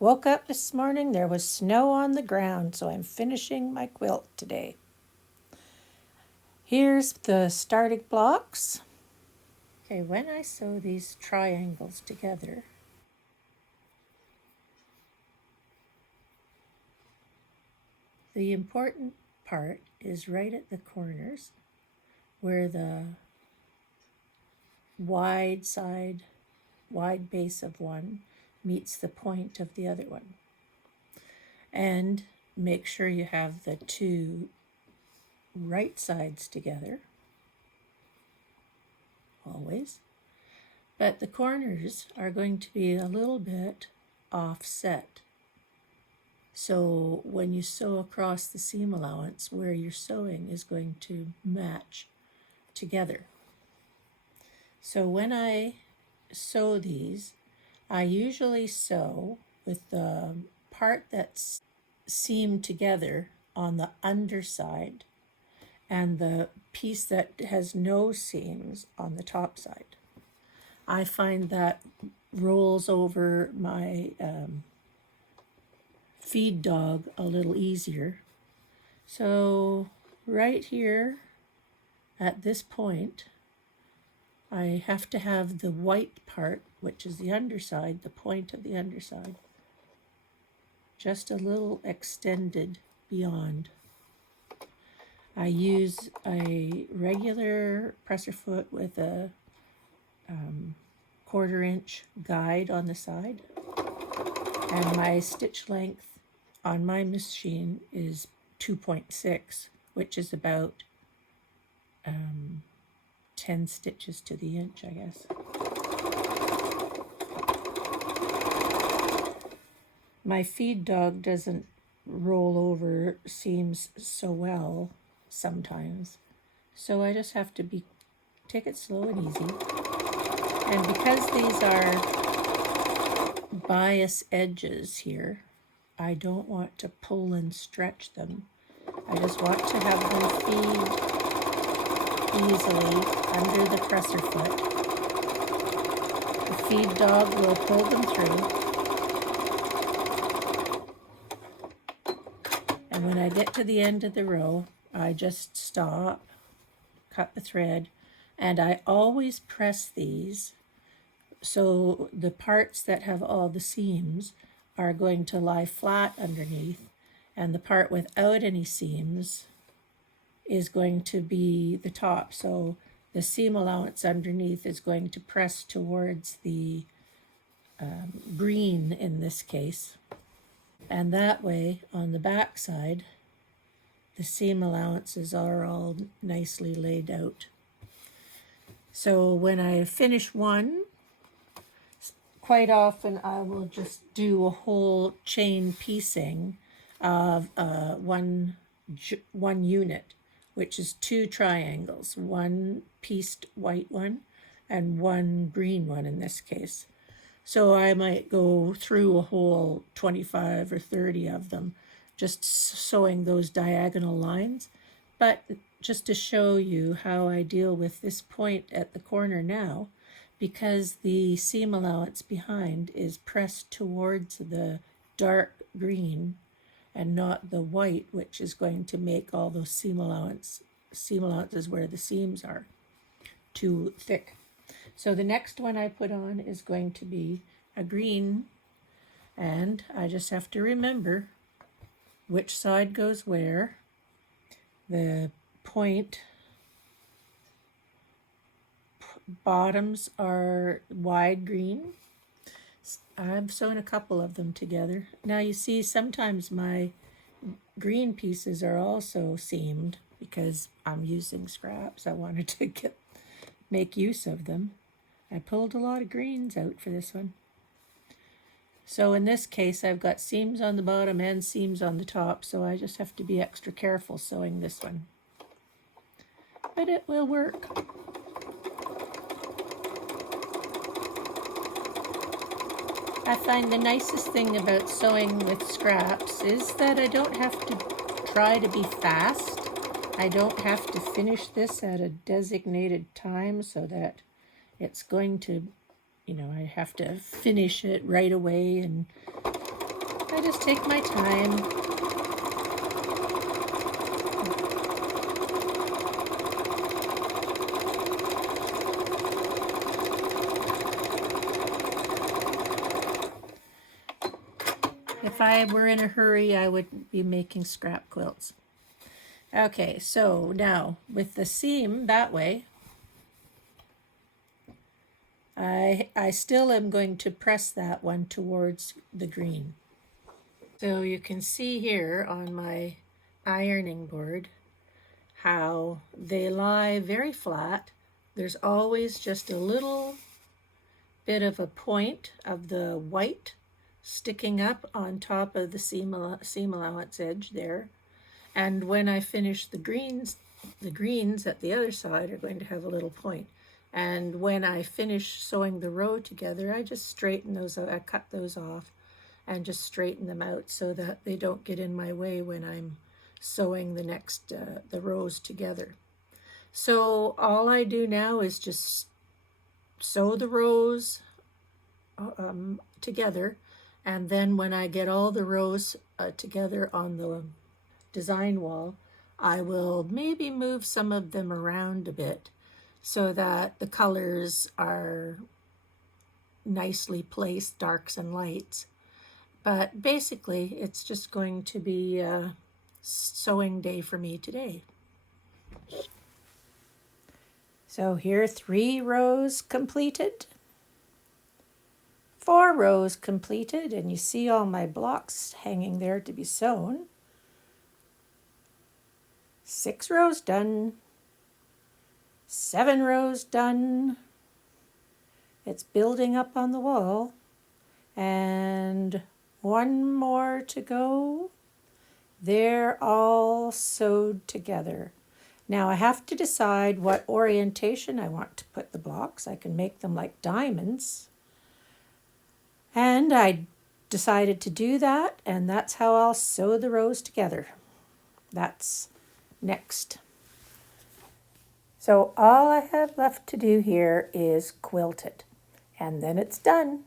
Woke up this morning, there was snow on the ground, so I'm finishing my quilt today. Here's the starting blocks. Okay, when I sew these triangles together, the important part is right at the corners where the wide base of one meets the point of the other one. And make sure you have the two right sides together, always. But the corners are going to be a little bit offset. So when you sew across the seam allowance, where you're sewing is going to match together. So when I sew these, I usually sew with the part that's seamed together on the underside and the piece that has no seams on the top side. I find that rolls over my feed dog a little easier. So right here at this point, I have to have the white part, which is the underside, the point of the underside, just a little extended beyond. I use a regular presser foot with a 1/4 inch guide on the side, and my stitch length on my machine is 2.6, which is about 10 stitches to the inch, I guess. My feed dog doesn't roll over seams so well sometimes, so I just have to take it slow and easy. And because these are bias edges here, I don't want to pull and stretch them. I just want to have them feed easily under the presser foot. The feed dog will pull them through. And when I get to the end of the row, I just stop, cut the thread, and I always press these so the parts that have all the seams are going to lie flat underneath, and the part without any seams is going to be the top. So the seam allowance underneath is going to press towards the green in this case. And that way, on the back side, the seam allowances are all nicely laid out. So when I finish one, quite often I will just do a whole chain piecing of one unit, which is 2 triangles, one pieced white one and one green one in this case. So I might go through a whole 25 or 30 of them, just sewing those diagonal lines. But just to show you how I deal with this point at the corner now, because the seam allowance behind is pressed towards the dark green and not the white, which is going to make all those seam allowances where the seams are too thick. So the next one I put on is going to be a green, and I just have to remember which side goes where. The point bottoms are wide green. I've sewn a couple of them together. Now you see sometimes my green pieces are also seamed because I'm using scraps. I wanted to make use of them. I pulled a lot of greens out for this one. So in this case, I've got seams on the bottom and seams on the top, so I just have to be extra careful sewing this one. But it will work. I find the nicest thing about sewing with scraps is that I don't have to try to be fast. I don't have to finish this at a designated time so that it's going to, I have to finish it right away and I just take my time. If I were in a hurry, I would be making scrap quilts. Okay, so now with the seam that way, I still am going to press that one towards the green. So you can see here on my ironing board how they lie very flat. There's always just a little bit of a point of the white sticking up on top of the seam allowance edge there. And when I finish the greens at the other side are going to have a little point. And when I finish sewing the row together, I just straighten those out. I cut those off and just straighten them out so that they don't get in my way when I'm sewing the next the rows together. So all I do now is just sew the rows together, and then when I get all the rows together on the design wall, I will maybe move some of them around a bit so that the colors are nicely placed, darks and lights. But basically, it's just going to be a sewing day for me today. So here, 3 rows completed, 4 rows completed, and you see all my blocks hanging there to be sewn. 6 rows done, 7 rows done. It's building up on the wall, and 1 more to go. They're all sewed together. Now I have to decide what orientation I want to put the blocks. I can make them like diamonds. And I decided to do that, and that's how I'll sew the rows together. That's next. So all I have left to do here is quilt it, and then it's done.